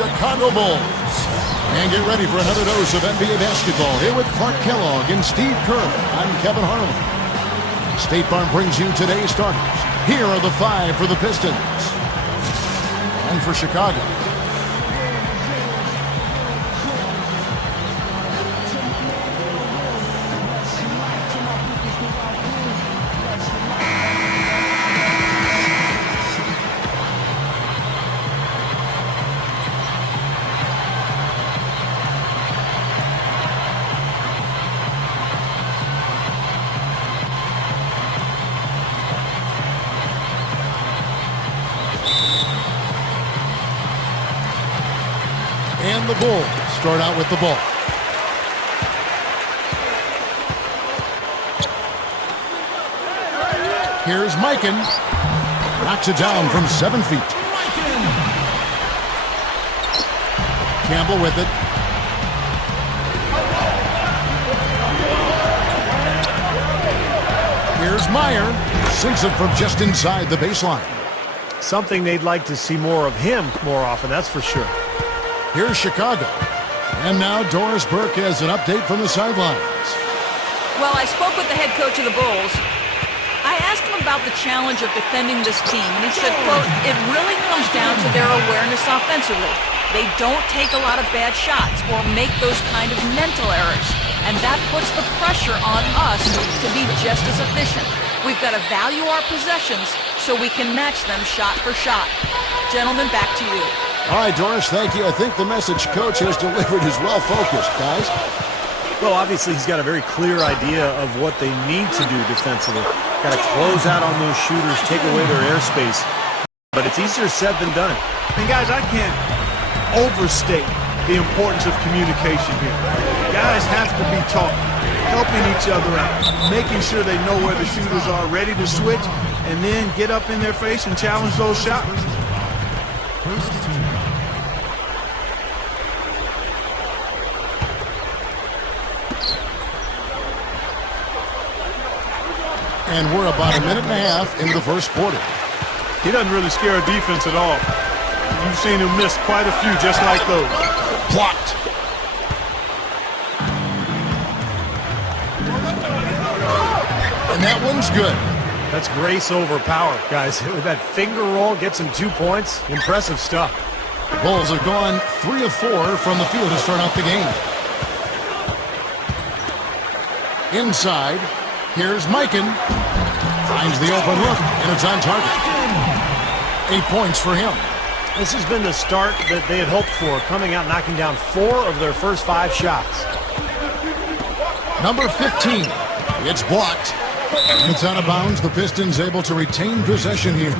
Chicago Bulls. And get ready for another dose of NBA basketball here with Clark Kellogg and Steve Kerr. I'm Kevin Harlan. State Farm brings you today's starters. Here are the 5 for the Pistons. And for Chicago. And the Bulls start out with the ball. Here's Mikan. Knocks it down from 7 feet. Campbell with it. Here's Meyer. Sinks it from just inside the baseline. Something they'd like to see more of him more often, that's for sure. Here's Chicago. And now Doris Burke has an update from the sidelines. Well, I spoke with the head coach of the Bulls. I asked him about the challenge of defending this team, and he said, quote, it really comes down to their awareness offensively. They don't take a lot of bad shots or make those kind of mental errors, and that puts the pressure on us to be just as efficient. We've got to value our possessions so we can match them shot for shot. Gentlemen, back to you. All right, Doris, thank you. I think the message coach has delivered is well-focused, guys. Well, obviously, he's got a very clear idea of what they need to do defensively. Got to close out on those shooters, take away their airspace. But it's easier said than done. And, guys, I can't overstate the importance of communication here. Guys have to be talking, helping each other out, making sure they know where the shooters are, ready to switch, and then get up in their face and challenge those shots. And we're about a minute and a half into the first quarter. He doesn't really scare a defense at all. You've seen him miss quite a few just like those. Blocked. And that one's good. That's grace over power, guys. With that finger roll, gets him 2 points. Impressive stuff. The Bulls have gone 3 of 4 from the field to start out the game. Inside, here's Mikan. Finds the open look, and it's on target. 8 points for him. This has been the start that they had hoped for, coming out knocking down 4 of their first 5 shots. Number 15. It's blocked. And it's out of bounds. The Pistons able to retain possession here.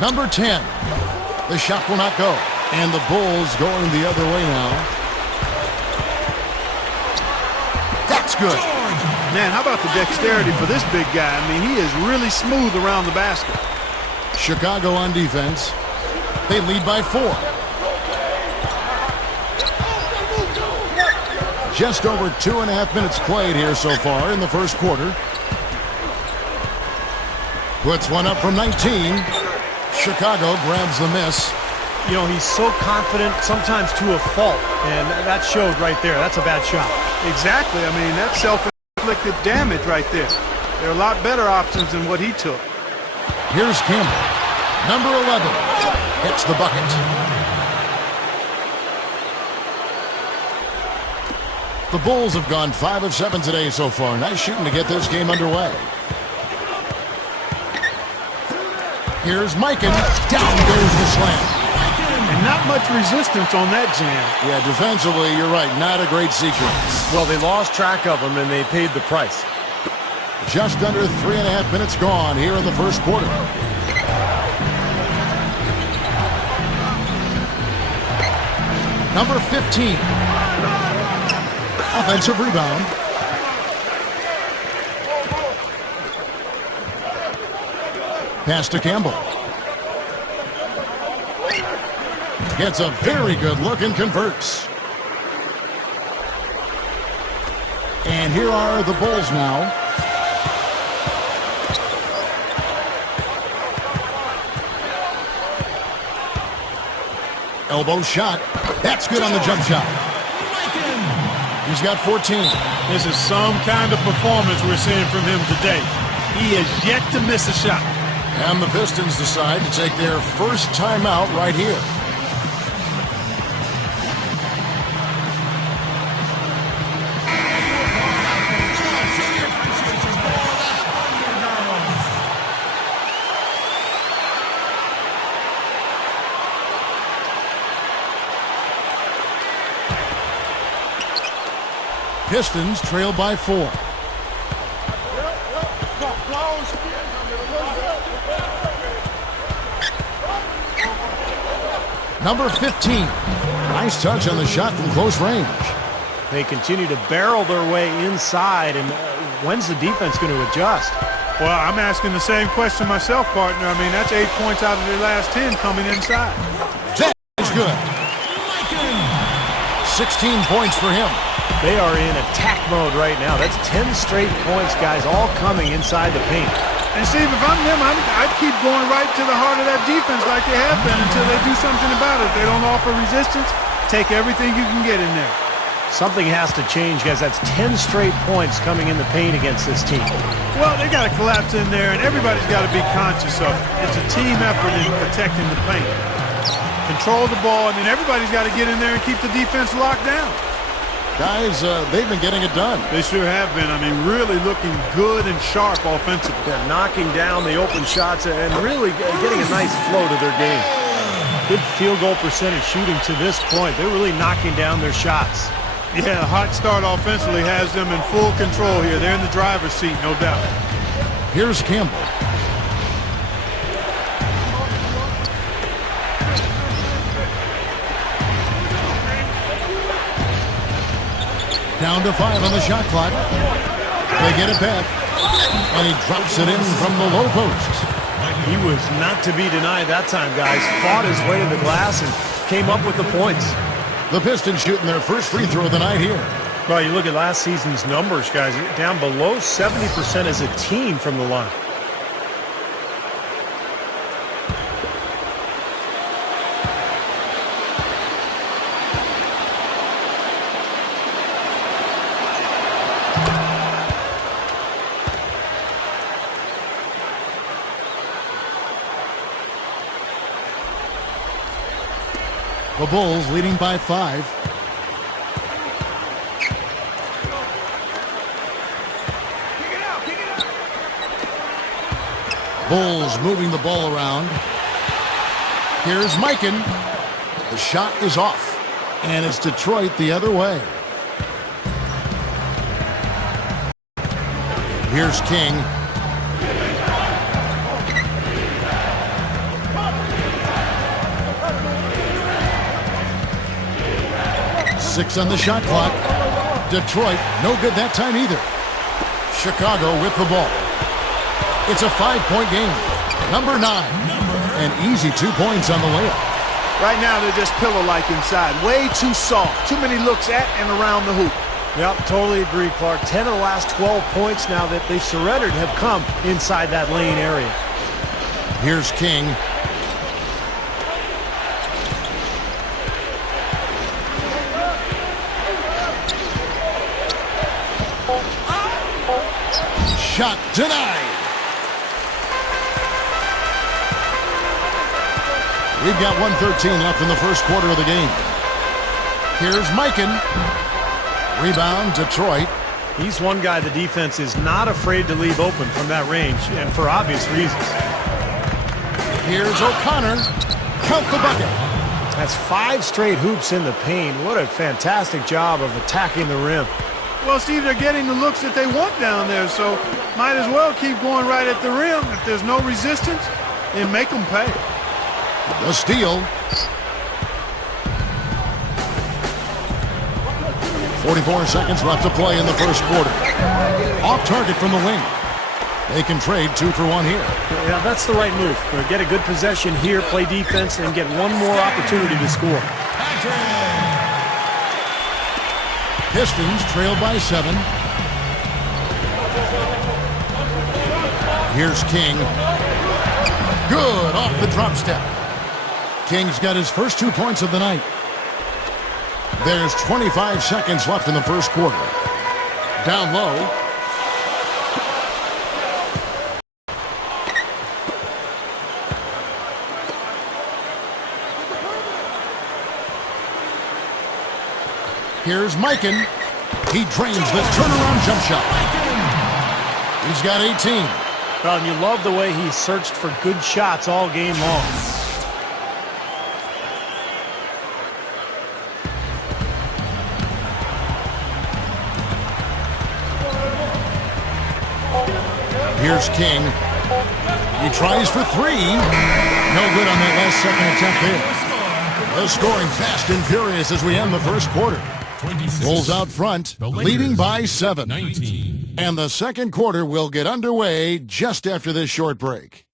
Number 10. The shot will not go. And the Bulls going the other way now. That's good. Man, how about the dexterity for this big guy? I mean, he is really smooth around the basket. Chicago on defense. They lead by 4. Just over 2.5 minutes played here so far in the first quarter. Puts one up from 19. Chicago grabs the miss. You know, he's so confident, sometimes to a fault, and that showed right there. That's a bad shot. Exactly. I mean, that's self-inflicted damage right there. There are a lot better options than what he took. Here's Campbell. Number 11 hits the bucket. The Bulls have gone 5 of 7 today so far. Nice shooting to get this game underway. Here's Mikan. Down goes the slam. And not much resistance on that jam. Yeah, defensively, you're right. Not a great sequence. Well, they lost track of him, and they paid the price. Just under 3.5 minutes gone here in the first quarter. Number 15. Offensive rebound. Pass to Campbell. Gets a very good look and converts. And here are the Bulls now. Elbow shot. That's good on the jump shot. He's got 14. This is some kind of performance we're seeing from him today. He has yet to miss a shot. And the Pistons decide to take their first timeout right here. Pistons trail by 4. Number 15. Nice touch on the shot from close range. They continue to barrel their way inside, and when's the defense going to adjust? Well, I'm asking the same question myself, partner. I mean, that's 8 points out of their last 10 coming inside. That is good. 16 points for him. They are in attack mode right now. That's 10 straight points, guys, all coming inside the paint. And, Steve, if I'm them, I'd keep going right to the heart of that defense like they have been until they do something about it. If they don't offer resistance, take everything you can get in there. Something has to change, guys. That's 10 straight points coming in the paint against this team. Well, they got to collapse in there, and everybody's got to be conscious of it. It's a team effort in protecting the paint. Control the ball, and then everybody's got to get in there and keep the defense locked down. Guys, they've been getting it done. They sure have been. I mean, really looking good and sharp offensively. They're knocking down the open shots and really getting a nice flow to their game. Good field goal percentage shooting to this point. They're really knocking down their shots. Yeah, a hot start offensively has them in full control here. They're in the driver's seat, no doubt. Here's Campbell. Down to 5 on the shot clock. They get it back. And he drops it in from the low post. He was not to be denied that time, guys. Fought his way to the glass and came up with the points. The Pistons shooting their first free throw of the night here. Well, you look at last season's numbers, guys. Down below 70% as a team from the line. The Bulls leading by 5. Bulls moving the ball around. Here's Mikan. The shot is off. And it's Detroit the other way. Here's King. Six on the shot clock. Detroit, no good that time either. Chicago with the ball. It's a 5-point game. Number 9. And easy 2 points on the layup. Right now, they're just pillow-like inside. Way too soft. Too many looks at and around the hoop. Yep, totally agree, Clark. 10 of the last 12 points now that they've surrendered have come inside that lane area. Here's King. Shot denied. We've got 1:13 left in the first quarter of the game. Here's Mikan. Rebound, Detroit. He's one guy the defense is not afraid to leave open from that range, and for obvious reasons. Here's O'Connor. Count the bucket. That's 5 straight hoops in the paint. What a fantastic job of attacking the rim. Well, Steve, they're getting the looks that they want down there, so might as well keep going right at the rim. If there's no resistance, then make them pay. The steal. 44 seconds left to play in the first quarter. Off target from the wing. They can trade 2 for 1 here. Yeah, that's the right move. Get a good possession here, play defense, and get one more opportunity to score. Pistons trail by 7. Here's King. Good off the drop step. King's got his first 2 points of the night. There's 25 seconds left in the first quarter. Down low. Here's Mikan. He drains the turnaround jump shot. He's got 18. Well, and you love the way he searched for good shots all game long. Here's King. He tries for 3. No good on that last second attempt there. The scoring fast and furious as we end the first quarter. Bulls out front, leading by 7. 19. And the second quarter will get underway just after this short break.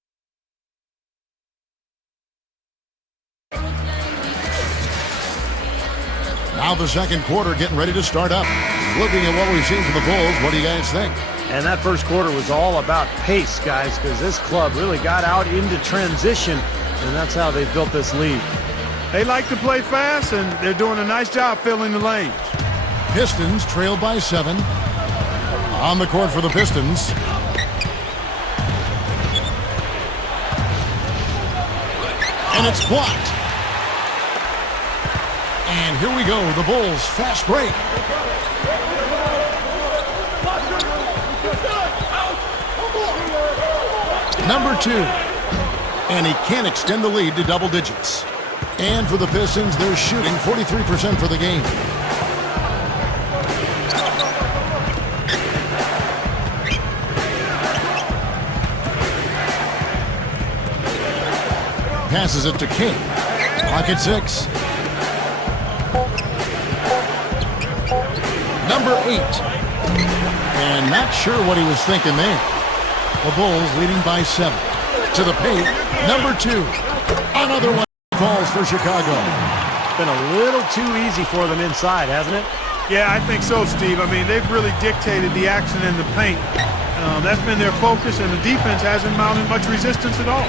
Now the second quarter getting ready to start up. Looking at what we've seen from the Bulls, what do you guys think? And that first quarter was all about pace, guys, because this club really got out into transition, and that's how they built this lead. They like to play fast, and they're doing a nice job filling the lanes. Pistons trail by 7. On the court for the Pistons. And it's blocked. And here we go, the Bulls fast break. Number 2. And he can't extend the lead to double digits. And for the Pistons, they're shooting 43% for the game. Passes it to King. Clock at 6. Number 8. And not sure what he was thinking there. The Bulls leading by 7. To the paint, number 2. Another one falls for Chicago. Been a little too easy for them inside, hasn't it? Yeah, I think so, Steve. I mean, they've really dictated the action in the paint. That's been their focus, and the defense hasn't mounted much resistance at all.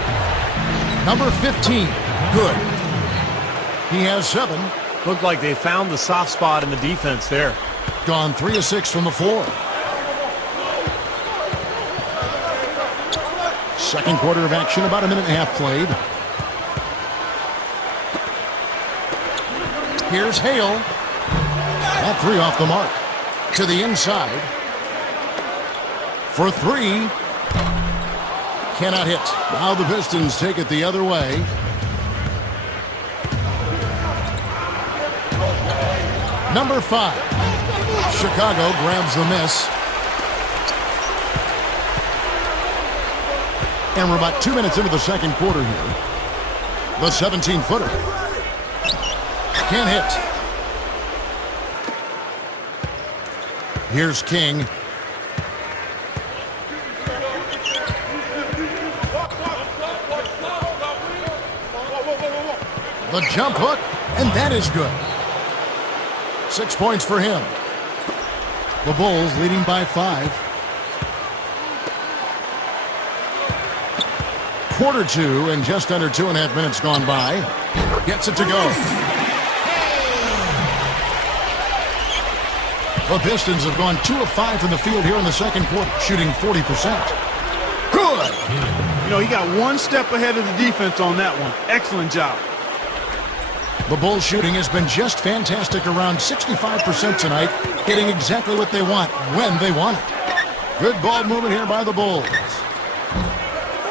Number 15. Good. He has 7. Looked like they found the soft spot in the defense there. Gone 3 of 6 from the floor. Second quarter of action, about a minute and a half played. Here's Hale. That 3 off the mark. To the inside. For 3. Cannot hit. Now the Pistons take it the other way. Number 5. Chicago grabs the miss. And we're about 2 minutes into the second quarter here. The 17-footer. Can't hit. Here's King. The jump hook, and that is good. 6 points for him. The Bulls leading by 5. Quarter 2 and just under 2.5 minutes gone by. Gets it to go. The Pistons have gone 2 of 5 from the field here in the second quarter, shooting 40%. Good! You know, he got 1 step ahead of the defense on that one. Excellent job. The Bulls shooting has been just fantastic, around 65% tonight, hitting exactly what they want, when they want it. Good ball movement here by the Bulls.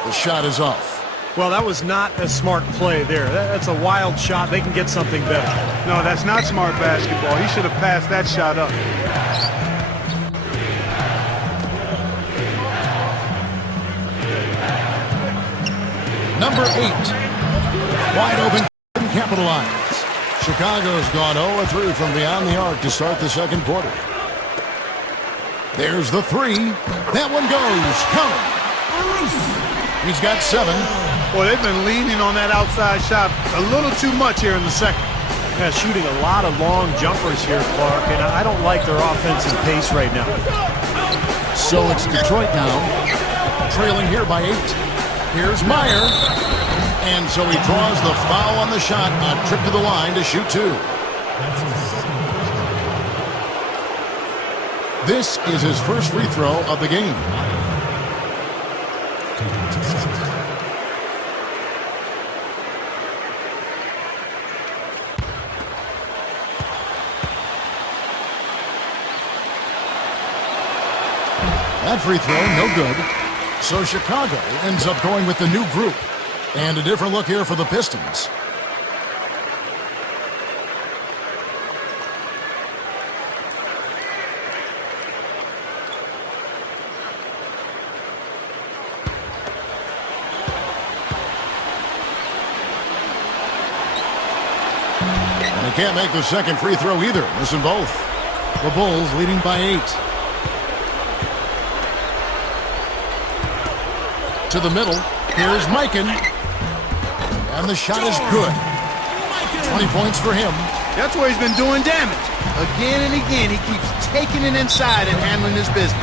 The shot is off. Well, that was not a smart play there. That's a wild shot. They can get something better. No, that's not smart basketball. He should have passed that shot up. Number 8. Wide open, capitalize. Chicago's gone 0-3 from beyond the arc to start the second quarter. There's the 3. That one goes. Count it. He's got 7. Boy, they've been leaning on that outside shot a little too much here in the second. Yeah, shooting a lot of long jumpers here, Clark, and I don't like their offensive pace right now. So it's Detroit now, trailing here by 8. Here's Meyer. And so he draws the foul on the shot, a trip to the line to shoot 2. This is his first free throw of the game. That free throw, no good. So Chicago ends up going with the new group. And a different look here for the Pistons. And he can't make the second free throw either, missing both. The Bulls leading by 8. To the middle, here's Mikan. And the shot is good. 20 points for him. That's where he's been doing damage. Again and again, he keeps taking it inside and handling his business.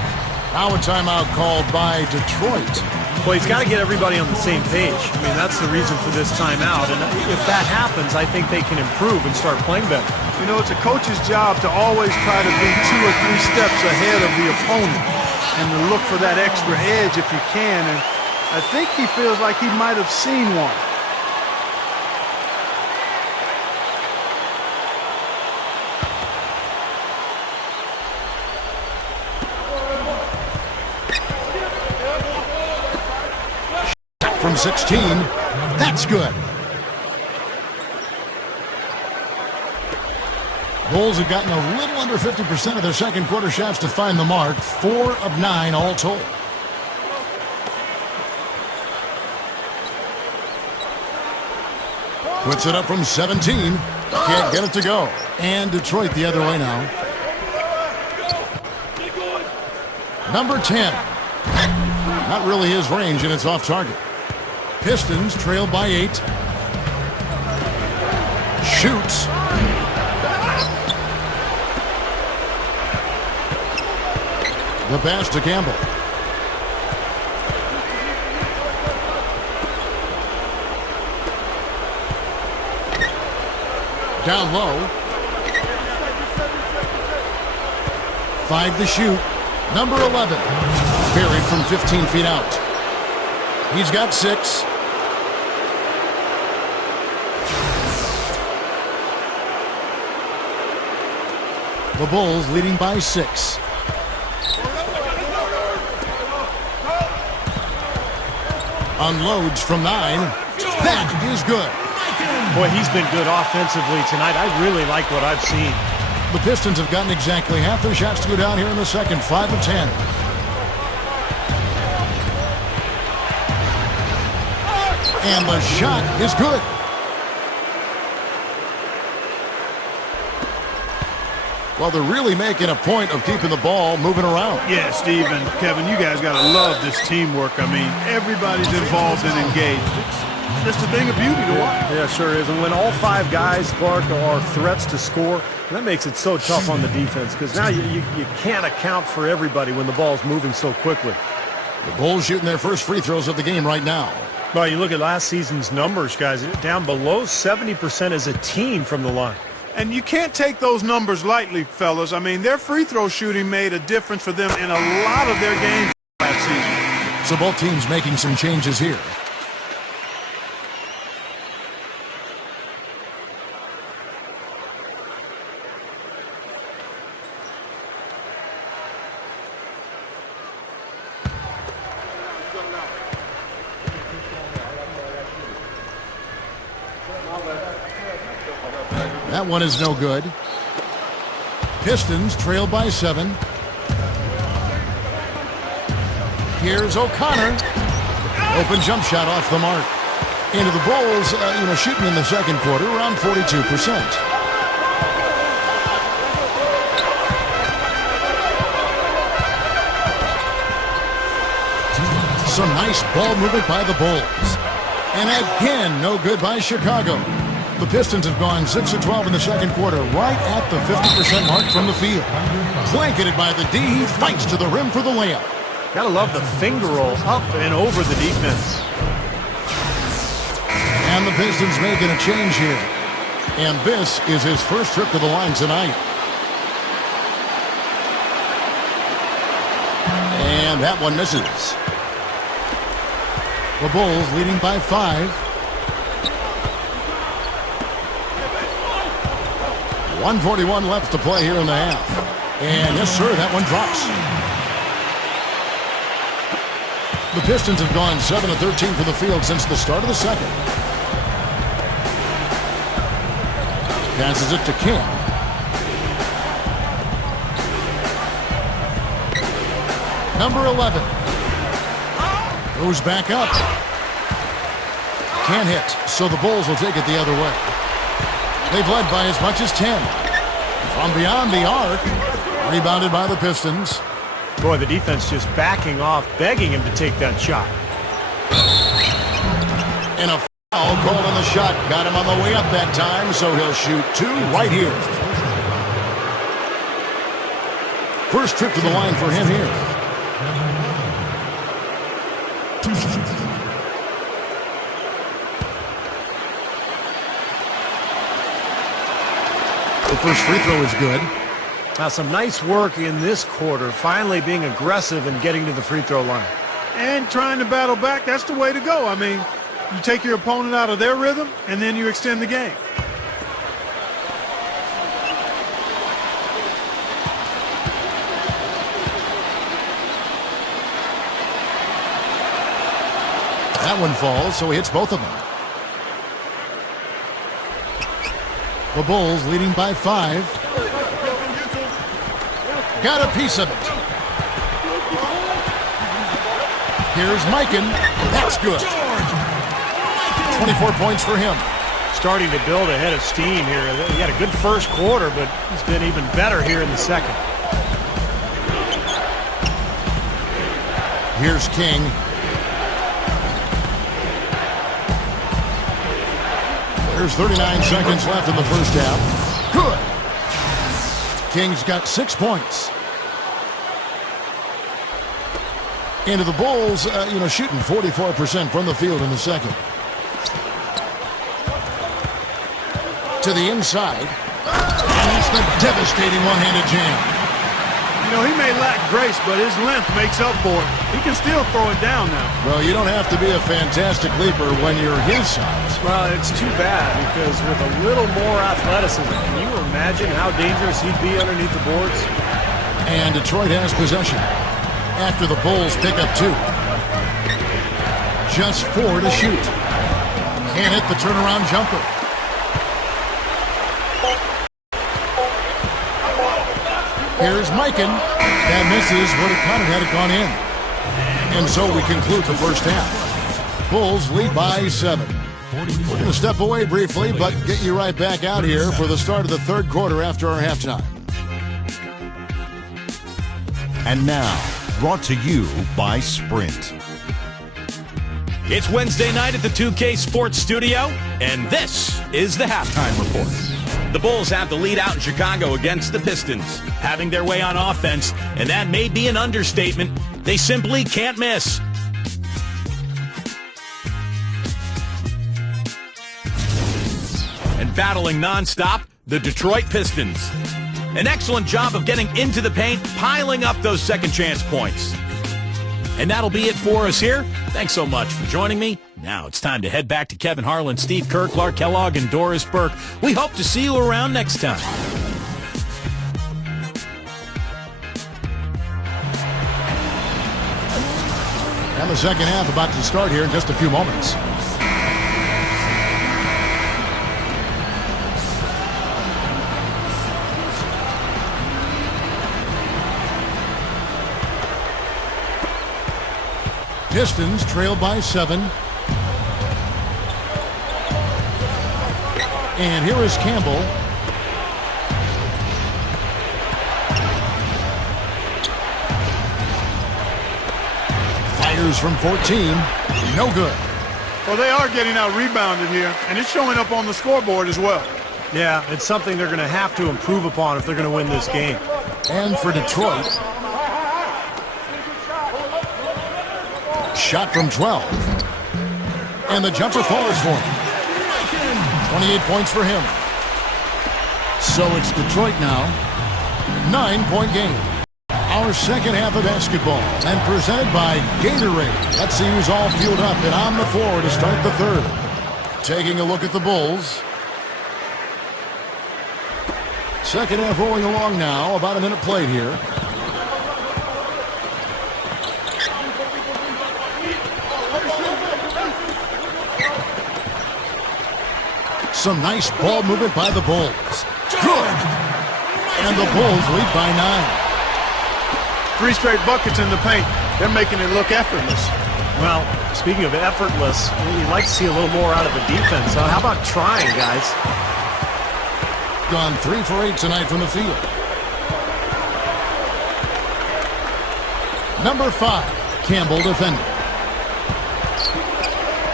Now a timeout called by Detroit. Well, he's got to get everybody on the same page. I mean, that's the reason for this timeout. And if that happens, I think they can improve and start playing better. You know, it's a coach's job to always try to be 2 or 3 steps ahead of the opponent and to look for that extra edge if you can. And I think he feels like he might have seen one. From 16, that's good. Bulls have gotten a little under 50% of their second quarter shots to find the mark. 4 of 9 all told. Puts it up from 17. Can't get it to go. And Detroit the other way now. Number 10. Not really his range, and it's off target. Pistons trail by 8. Shoots. The pass to Campbell. Down low. 5 to shoot. Number 11. Buried from 15 feet out. He's got 6. The Bulls leading by 6. Unloads from 9. That is good. Boy, he's been good offensively tonight. I really like what I've seen. The Pistons have gotten exactly half their shots to go down here in the second. 5 of 10. And the shot is good. Well, they're really making a point of keeping the ball moving around. Yeah, Steve and Kevin, you guys got to love this teamwork. I mean, everybody's involved and engaged. It's just a thing of beauty to watch. Yeah, sure is. And when all 5 guys, Clark, are threats to score, that makes it so tough on the defense because now you can't account for everybody when the ball's moving so quickly. The Bulls shooting their first free throws of the game right now. Well, you look at last season's numbers, guys, down below 70% as a team from the line. And you can't take those numbers lightly, fellas. I mean, their free throw shooting made a difference for them in a lot of their games last season. So both teams making some changes here. That one is no good. Pistons trail by 7. Here's O'Connor. Open jump shot off the mark. Into the Bulls, shooting in the second quarter around 42%. Some nice ball movement by the Bulls. And again, no good by Chicago. The Pistons have gone 6 of 12 in the second quarter, right at the 50% mark from the field. Blanketed by the D, he fights to the rim for the layup. Gotta love the finger roll up and over the defense. And the Pistons making a change here. And this is his first trip to the line tonight. And that one misses. The Bulls leading by 5. 1:41 left to play here in the half. And yes, sir, that one drops. The Pistons have gone 7 of 13 from the field since the start of the second. Passes it to King. Number 11. Goes back up. Can't hit, so the Bulls will take it the other way. They've led by as much as 10. From beyond the arc. Rebounded by the Pistons. Boy, the defense just backing off, begging him to take that shot. And a foul called on the shot. Got him on the way up that time, so he'll shoot 2 right here. First trip to the line for him here. The first free throw is good. Now, some nice work in this quarter, finally being aggressive and getting to the free throw line. And trying to battle back, that's the way to go. I mean, you take your opponent out of their rhythm, and then you extend the game. That one falls, so he hits both of them. The Bulls leading by 5. Got a piece of it. Here's Mikan. That's good. 24 points for him. Starting to build a head of steam here. He had a good first quarter, but he's been even better here in the second. Here's King. There's 39 seconds left in the first half. Good. King's got 6 points. Into the Bulls, shooting 44% from the field in the second. To the inside. And that's the devastating one-handed jam. You know, he may lack grace, but his length makes up for it. He can still throw it down now. Well, you don't have to be a fantastic leaper when you're his size. Well, it's too bad because with a little more athleticism, can you imagine how dangerous he'd be underneath the boards? And Detroit has possession after the Bulls pick up 2. Just 4 to shoot. Can't hit the turnaround jumper. Here's Mikan. That misses, would have counted had it gone in. And so we conclude the first half. Bulls lead by 7. We're going to step away briefly, but get you right back out here for the start of the third quarter after our halftime. And now, brought to you by Sprint. It's Wednesday night at the 2K Sports Studio, and this is the halftime report. The Bulls have the lead out in Chicago against the Pistons, having their way on offense, and that may be an understatement. They simply can't miss. And battling nonstop, the Detroit Pistons. An excellent job of getting into the paint, piling up those second chance points. And that'll be it for us here. Thanks so much for joining me. Now it's time to head back to Kevin Harlan, Steve Kerr, Clark Kellogg, and Doris Burke. We hope to see you around next time. And the second half about to start here in just a few moments. Pistons trail by 7. And here is Campbell. Fires from 14. No good. Well, they are getting out rebounded here, and it's showing up on the scoreboard as well. Yeah, it's something they're going to have to improve upon if they're going to win this game. And for Detroit, shot from 12. And the jumper falls for him. 28 points for him. So it's Detroit now. 9-point game. Our second half of basketball, and presented by Gatorade. Let's see who's all fueled up and on the floor to start the third. Taking a look at the Bulls. Second half rolling along now. About a minute played here. Some nice ball movement by the Bulls. Good. And the Bulls lead by 9. 3 straight buckets in the paint. They're making it look effortless. Well, speaking of effortless, you'd like to see a little more out of the defense. How about trying, guys? Gone 3 for 8 tonight from the field. Number 5, Campbell defending.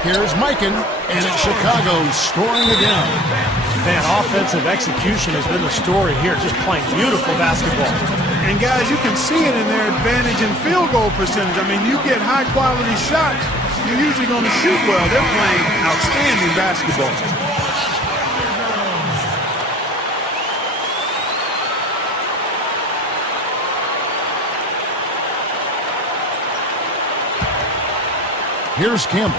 Here's Mikan, and it's Chicago scoring again. Man, offensive execution has been the story here, just playing beautiful basketball. And guys, you can see it in their advantage in field goal percentage. I mean, you get high-quality shots, you're usually going to shoot well. They're playing outstanding basketball. Here's Campbell.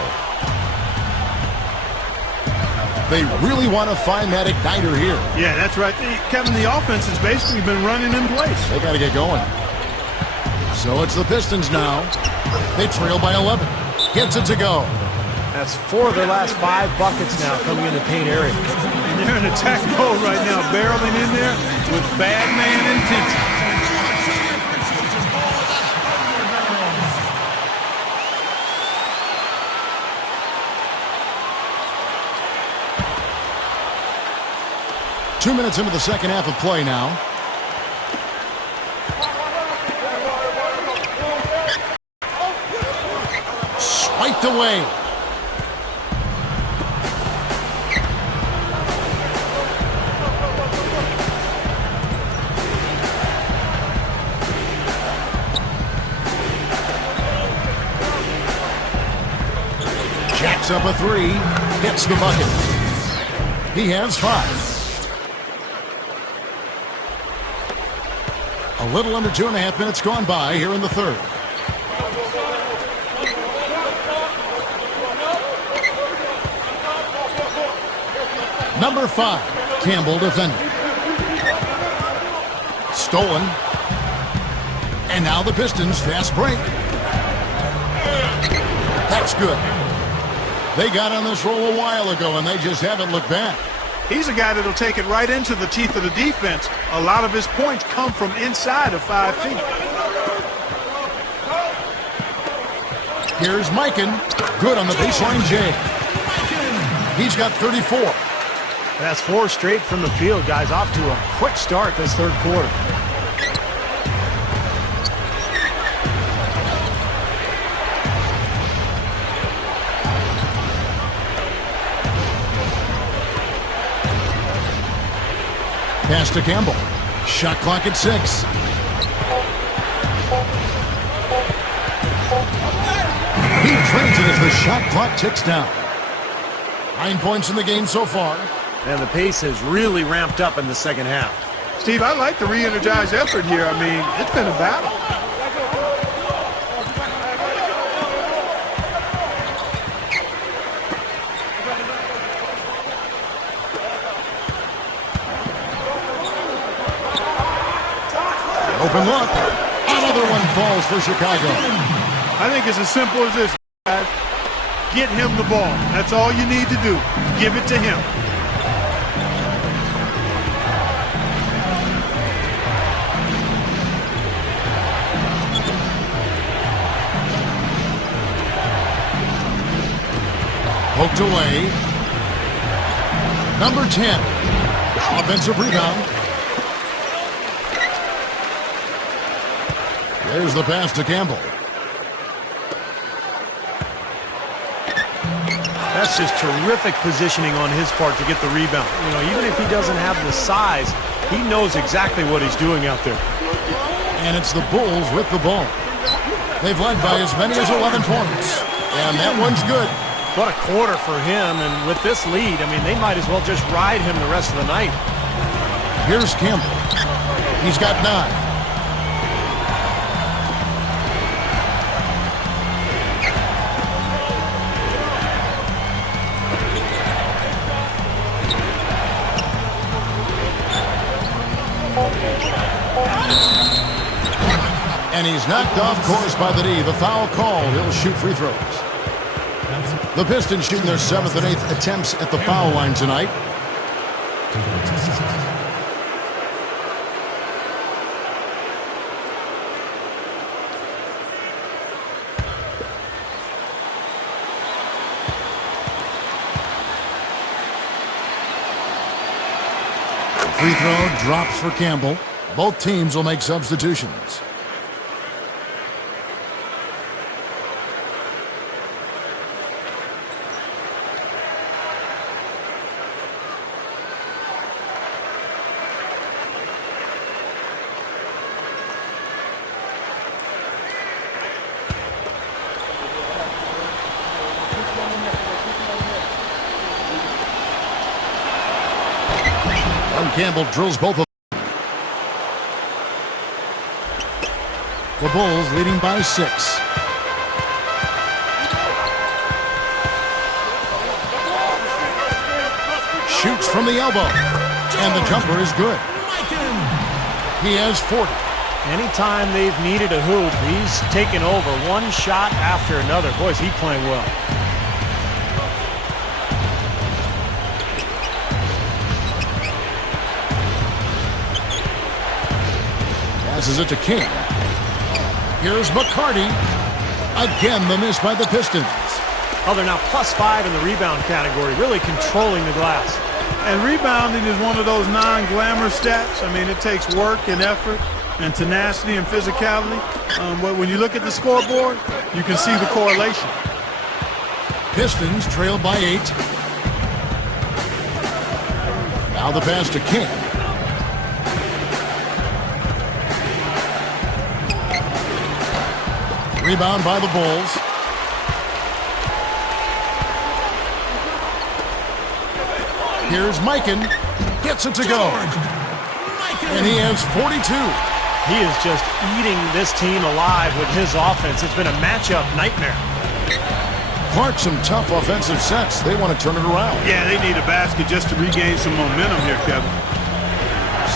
They really want to find that igniter here. Yeah, that's right. Kevin, the offense has basically been running in place. They got to get going. So it's the Pistons now. They trail by 11. Gets it to go. That's 4 of their last 5 buckets now coming in the paint area. And they're in attack mode right now, barreling in there with bad man intention. Two minutes into the second half of play now. Swiped away. Jacks up a 3. Gets the bucket. He has 5. A little under 2.5 minutes gone by here in the third. Number 5, Campbell defending. Stolen. And now the Pistons fast break. That's good. They got on this roll a while ago, and they just haven't looked back. He's a guy that'll take it right into the teeth of the defense. A lot of his points come from inside of 5 feet. Here's Mikan. Good on the baseline J. He's got 34. That's 4 straight from the field, guys. Off to a quick start this third quarter. Pass to Campbell. Shot clock at 6. He trades it as the shot clock ticks down. 9 points in the game so far. And the pace has really ramped up in the second half. Steve, I like the re-energized effort here. I mean, it's been a battle. Open look. Another one falls for Chicago. I think it's as simple as this, guys. Get him the ball. That's all you need to do. Give it to him. Poked away. Number 10. Offensive rebound. There's the pass to Campbell. That's just terrific positioning on his part to get the rebound. You know, even if he doesn't have the size, he knows exactly what he's doing out there. And it's the Bulls with the ball. They've led by as many as 11 points. And that one's good. What a quarter for him, and with this lead, I mean, they might as well just ride him the rest of the night. Here's Campbell. He's got 9. And he's knocked off course by the D. The foul called. He'll shoot free throws. The Pistons shooting their 7th and 8th attempts at the foul line tonight. Free throw drops for Campbell. Both teams will make substitutions. Campbell drills both of them. The Bulls leading by 6. Shoots from the elbow. And the jumper is good. He has 40. Anytime they've needed a hoop, he's taken over one shot after another. Boy, is he playing well. Passes it to King. Here's McCarty. Again, the miss by the Pistons. Oh, they're now +5 in the rebound category, really controlling the glass. And rebounding is one of those non-glamour stats. I mean, it takes work and effort and tenacity and physicality. But when you look at the scoreboard, you can see the correlation. Pistons trail by 8. Now the pass to King. Rebound by the Bulls. Here's Mikan. Gets it to go. And he has 42. He is just eating this team alive with his offense. It's been a matchup nightmare. Clark, some tough offensive sets. They want to turn it around. Yeah, they need a basket just to regain some momentum here, Kevin.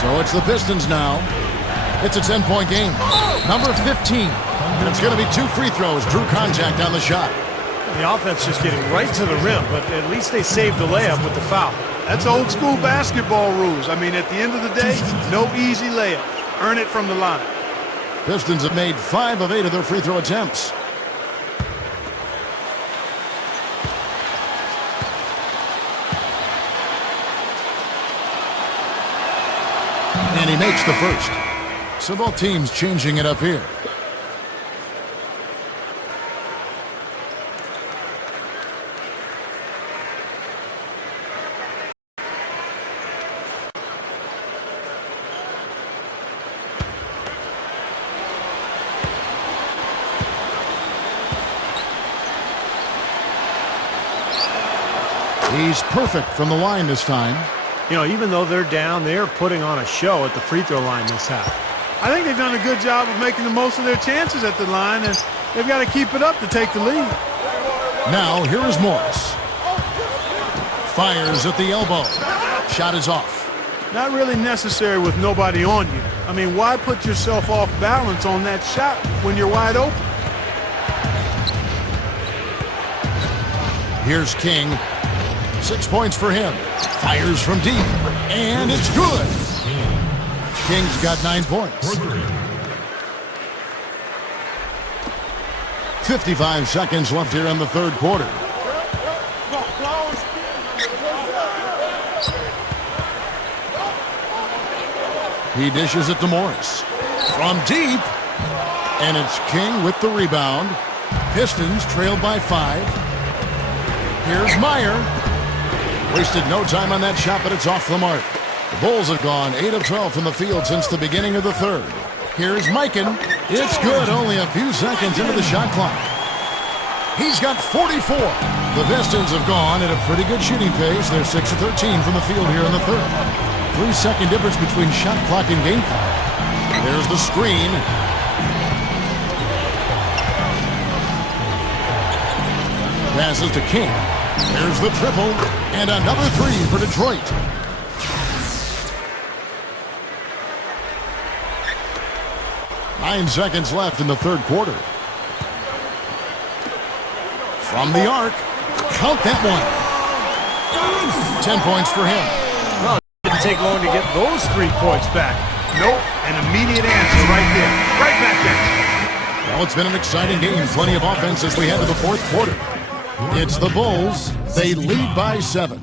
So it's the Pistons now. It's a 10-point game. Number 15. And it's going to be 2 free throws. Drew contact on the shot. The offense just getting right to the rim, but at least they saved the layup with the foul. That's old school basketball rules. I mean, at the end of the day, no easy layup. Earn it from the line. Pistons have made 5 of 8 of their free throw attempts. And he makes the first. So both teams changing it up here. He's perfect from the line this time. You know, even though they're down, they're putting on a show at the free throw line this half. I think they've done a good job of making the most of their chances at the line, and they've got to keep it up to take the lead. Now, here is Morris. Fires at the elbow. Shot is off. Not really necessary with nobody on you. I mean, why put yourself off balance on that shot when you're wide open? Here's King. 6 points for him. Fires from deep. And it's good. King's got 9 points. 55 seconds left here in the third quarter. He dishes it to Morris. From deep. And it's King with the rebound. Pistons trailed by 5. Here's Meyer. Wasted no time on that shot, but it's off the mark. The Bulls have gone 8 of 12 from the field since the beginning of the third. Here's Mikan. It's good, only a few seconds into the shot clock. He's got 44. The Pistons have gone at a pretty good shooting pace. They're 6 of 13 from the field here in the third. 3-second difference between shot clock and game clock. There's the screen. Passes to King. There's the triple. And another three for Detroit. Nine seconds left in the third quarter. From the arc. Count that one. 10 points for him. Well, it didn't take long to get those 3 points back. Nope, an immediate answer right there. Right back there. Well, it's been an exciting game. Plenty of offense as we head to the fourth quarter. It's the Bulls. They lead by 7.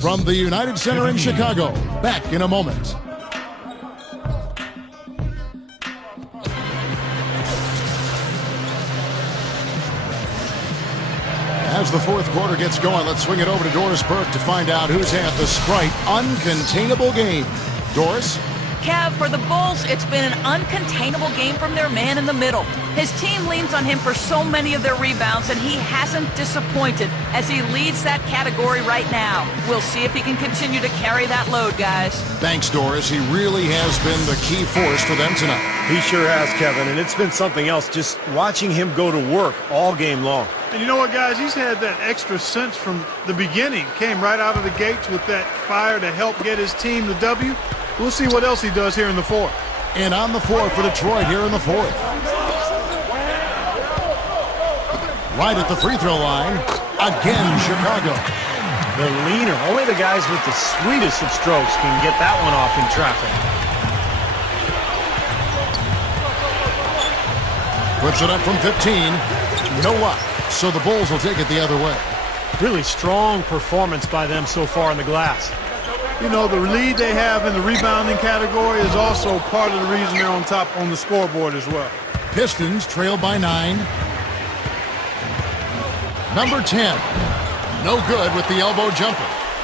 From the United Center in Chicago. Back in a moment. As the fourth quarter gets going, let's swing it over to Doris Burke to find out who's had the Sprite uncontainable game. Doris? Kev, for the Bulls, it's been an uncontainable game from their man in the middle. His team leans on him for so many of their rebounds, and he hasn't disappointed as he leads that category right now. We'll see if he can continue to carry that load, guys. Thanks, Doris. He really has been the key force for them tonight. He sure has, Kevin, and it's been something else just watching him go to work all game long. And you know what, guys? He's had that extra sense from the beginning. Came right out of the gates with that fire to help get his team the W. We'll see what else he does here in the fourth. And on the floor for Detroit here in the fourth. Right at the free throw line. Again, Chicago. The leaner. Only the guys with the sweetest of strokes can get that one off in traffic. Puts it up from 15. No luck. So the Bulls will take it the other way. Really strong performance by them so far in the glass. You know, the lead they have in the rebounding category is also part of the reason they're on top on the scoreboard as well. Pistons trail by 9. Number 10. No good with the elbow jumper.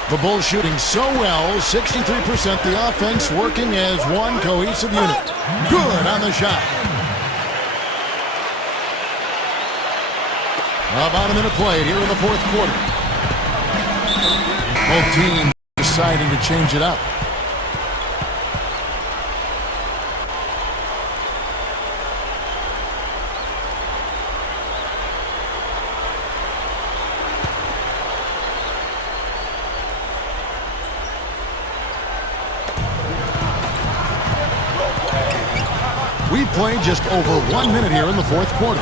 The Bulls shooting so well, 63%. The offense working as one cohesive unit. Good on the shot. About a minute played here in the fourth quarter. Both teams deciding to change it up. We played just over 1 minute here in the fourth quarter.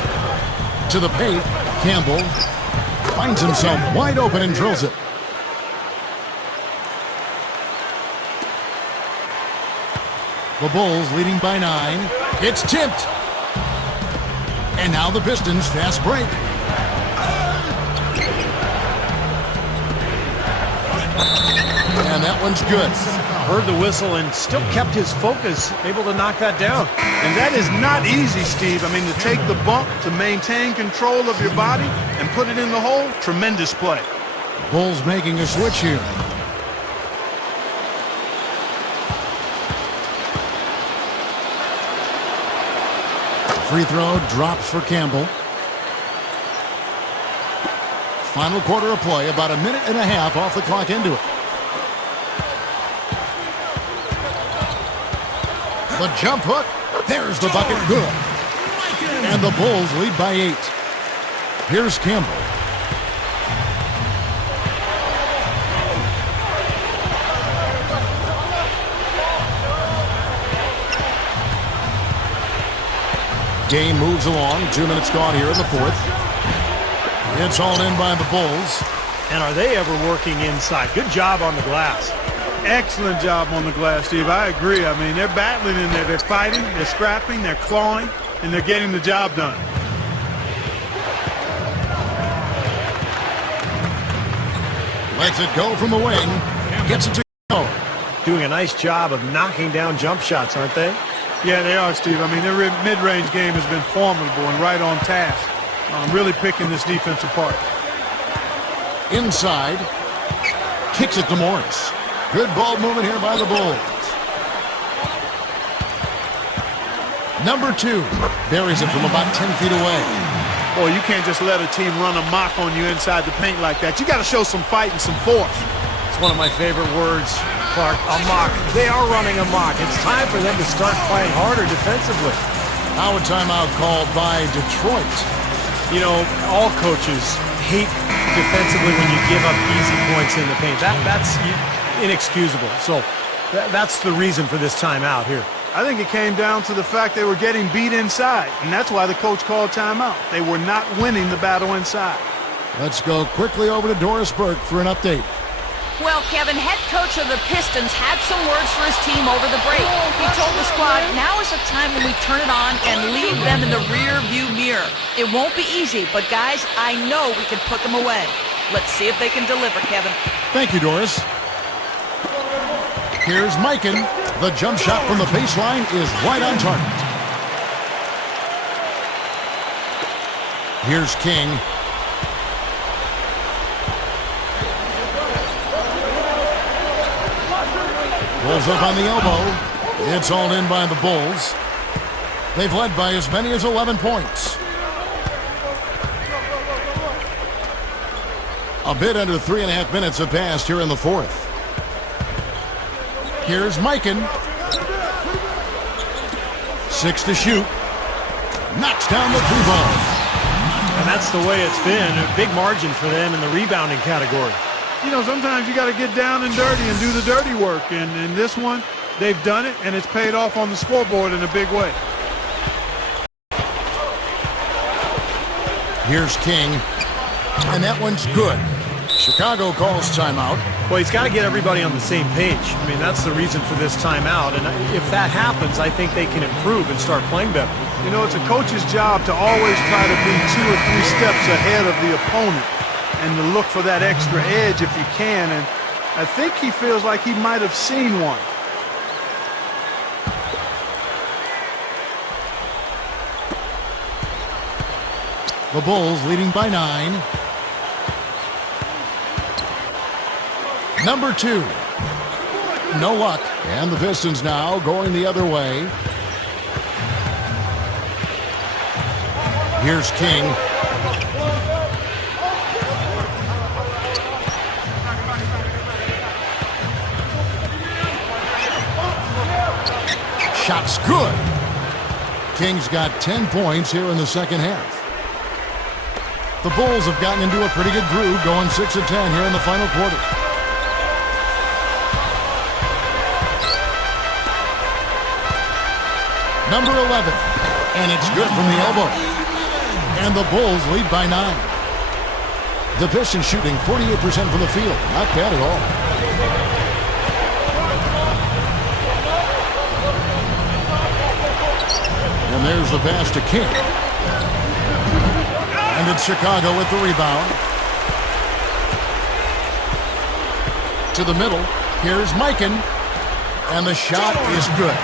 To the paint, Campbell finds himself wide open and drills it. The Bulls leading by 9. It's tipped. And now the Pistons fast break. And that one's good. Heard the whistle and still kept his focus, able to knock that down. And that is not easy, Steve. I mean, to take the bump, to maintain control of your body, and put it in the hole, tremendous play. Bulls making a switch here. Free throw drops for Campbell. Final quarter of play, about a minute and a half off the clock into it. The jump hook. There's the bucket. Good. And the Bulls lead by 8. Here's Campbell. Game moves along. 2 minutes gone here in the fourth. It's hauled in by the Bulls. And are they ever working inside? Good job on the glass. Excellent job on the glass, Steve. I agree. I mean, they're battling in there. They're fighting, they're scrapping, they're clawing, and they're getting the job done. Lets it go from the wing. Gets it to go. Doing a nice job of knocking down jump shots, aren't they? Yeah, they are, Steve. I mean, their mid-range game has been formidable and right on task. Really picking this defense apart. Inside. Kicks it to Morris. Good ball movement here by the Bulls. Number 2 buries it from about 10 feet away. Boy, you can't just let a team run amok on you inside the paint like that. You got to show some fight and some force. It's one of my favorite words, Clark, amok. They are running amok. It's time for them to start playing harder defensively. Now a timeout called by Detroit. You know, all coaches hate defensively when you give up easy points in the paint. That's inexcusable. So that's the reason for this timeout here. I think it came down to the fact they were getting beat inside, and that's why the coach called timeout. They were not winning the battle inside. Let's go quickly over to Doris Burke for an update. Well, Kevin, head coach of the Pistons had some words for his team over the break. He told the squad, now is the time when we turn it on and leave them in the rear view mirror. It won't be easy, but guys, I know we can put them away. Let's see if they can deliver, Kevin. Thank you, Doris. Here's Mikan. The jump shot from the baseline is right on target. Here's King. Pulls up on the elbow. It's hauled in by the Bulls. They've led by as many as 11 points. A bit under 3.5 minutes have passed here in the fourth. Here's Mikan. 6 to shoot. Knocks down the 3-ball. And that's the way it's been. A big margin for them in the rebounding category. You know, sometimes you got to get down and dirty and do the dirty work. And in this one, they've done it, and it's paid off on the scoreboard in a big way. Here's King. And that one's good. Chicago calls timeout. Well, he's got to get everybody on the same page. I mean, that's the reason for this timeout. And if that happens, I think they can improve and start playing better. You know, it's a coach's job to always try to be 2 or 3 steps ahead of the opponent and to look for that extra edge if you can. And I think he feels like he might have seen one. The Bulls leading by 9. Number 2. No luck. And the Pistons now going the other way. Here's King. Shot's good. King's got 10 points here in the second half. The Bulls have gotten into a pretty good groove, going 6 of 10 here in the final quarter. Number 11, and it's good from the elbow. And the Bulls lead by 9. The Pistons shooting 48% from the field. Not bad at all. And there's the pass to King. And it's Chicago with the rebound. To the middle. Here's Mikan. And the shot is good.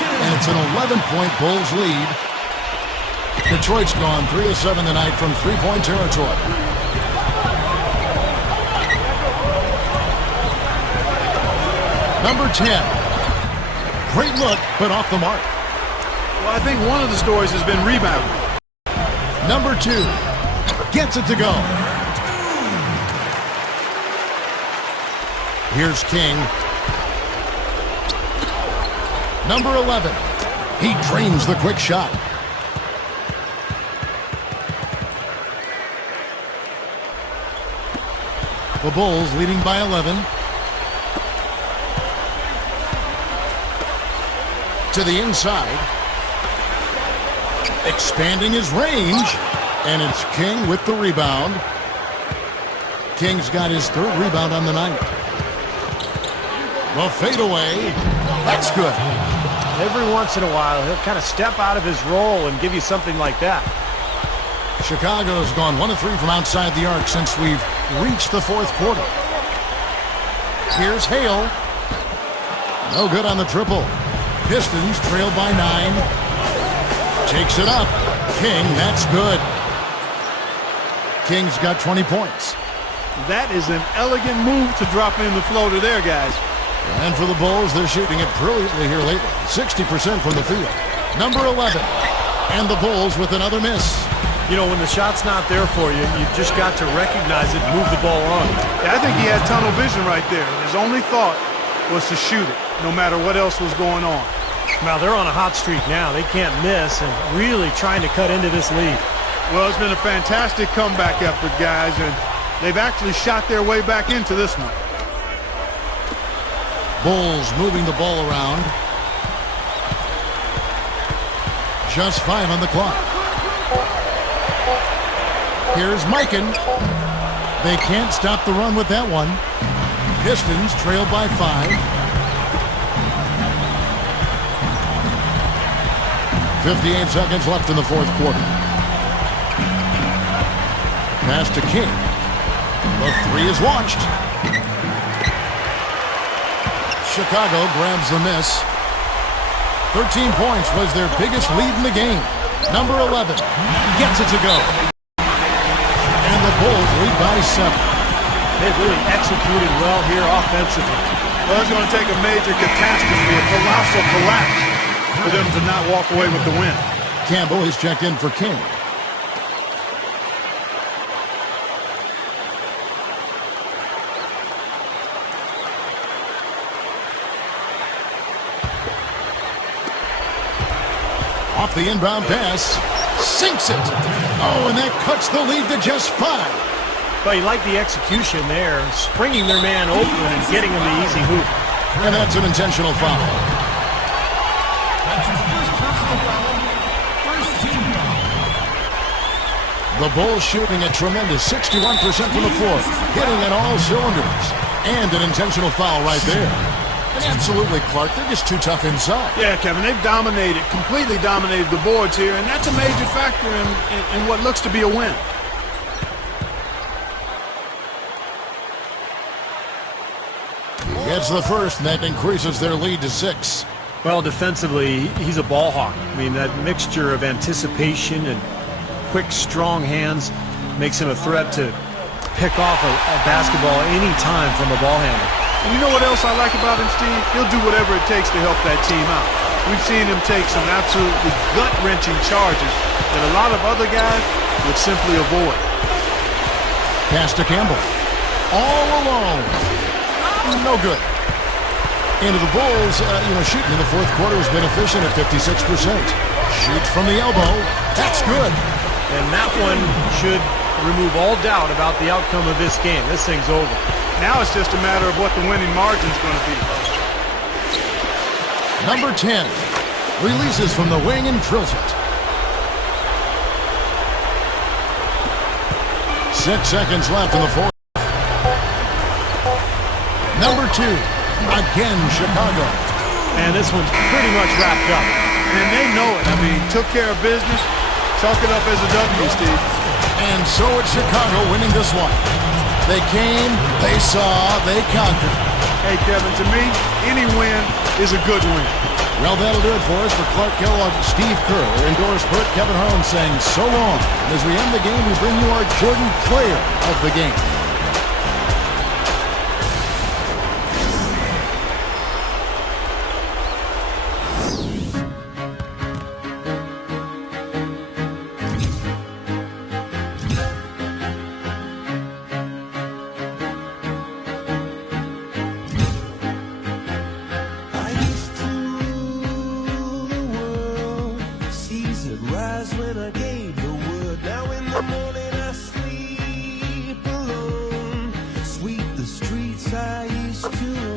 And it's an 11-point Bulls lead. Detroit's gone 3 of 7 tonight from 3-point territory. Number 10. Great look, but off the mark. Well, I think one of the stories has been rebounding. Number 2. Gets it to go. Here's King. Number 11. He drains the quick shot. The Bulls leading by 11. To the inside. Expanding his range. And it's King with the rebound. King's got his 3rd rebound on the night. The fadeaway. That's good. Every once in a while, he'll kind of step out of his role and give you something like that. Chicago's gone 1 of 3 from outside the arc since we've reached the 4th quarter. Here's Hale. No good on the triple. Pistons trail by 9. Takes it up. King, that's good. King's got 20 points. That is an elegant move to drop in the floater there, guys. And for the Bulls, they're shooting it brilliantly here lately. 60% from the field. Number 11. And the Bulls with another miss. You know, when the shot's not there for you, you've just got to recognize it and move the ball on. Yeah, I think he had tunnel vision right there. His only thought was to shoot it, no matter what else was going on. Now, they're on a hot streak now. They can't miss and really trying to cut into this lead. Well, it's been a fantastic comeback effort, guys, and they've actually shot their way back into this one. Bulls moving the ball around. Just 5 on the clock. Here's Mikan. They can't stop the run with that one. Pistons trail by 5. 58 seconds left in the fourth quarter. Pass to King. The three is launched. Chicago grabs the miss. 13 points was their biggest lead in the game. Number 11 gets it to go. And the Bulls lead by 7. They've really executed well here offensively. Well, it's going to take a major catastrophe, a colossal collapse, for them to not walk away with the win. Campbell is checked in for King. Off the inbound pass, sinks it. Oh, and that cuts the lead to just 5. But you like the execution there, springing their man open and getting him the easy hoop. And that's an intentional foul. The Bulls shooting a tremendous 61% from the floor, hitting on all cylinders. And an intentional foul right there. And absolutely, Clark, they're just too tough inside. Yeah, Kevin, they've dominated, completely dominated the boards here, and that's a major factor in what looks to be a win. Gets the first, and that increases their lead to 6. Well, defensively, he's a ball hawk. I mean, that mixture of anticipation and quick, strong hands makes him a threat to pick off a basketball any time from a ball handler. And you know what else I like about him, Steve? He'll do whatever it takes to help that team out. We've seen him take some absolutely gut-wrenching charges that a lot of other guys would simply avoid. Pass to Campbell. All alone. No good. Into the Bulls, shooting in the fourth quarter has been efficient at 56%. Shoots from the elbow. That's good. And that one should remove all doubt about the outcome of this game. This thing's over. Now it's just a matter of what the winning margin's going to be. Number 10 releases from the wing and drills it. 6 seconds left in the fourth. Number 2, again Chicago. And this one's pretty much wrapped up. And they know it. I mean, took care of business. Chalk it up as a W, Steve. And so it's Chicago winning this one. They came, they saw, they conquered. Hey, Kevin, to me, any win is a good win. Well, that'll do it for us. For Clark Kellogg, Steve Kerr, endorsed Bert Kevin Harlan saying so long. And as we end the game, we bring you our Jordan Player of the Game. When I gave the word, now in the morning I sleep alone. Sweep the streets I used to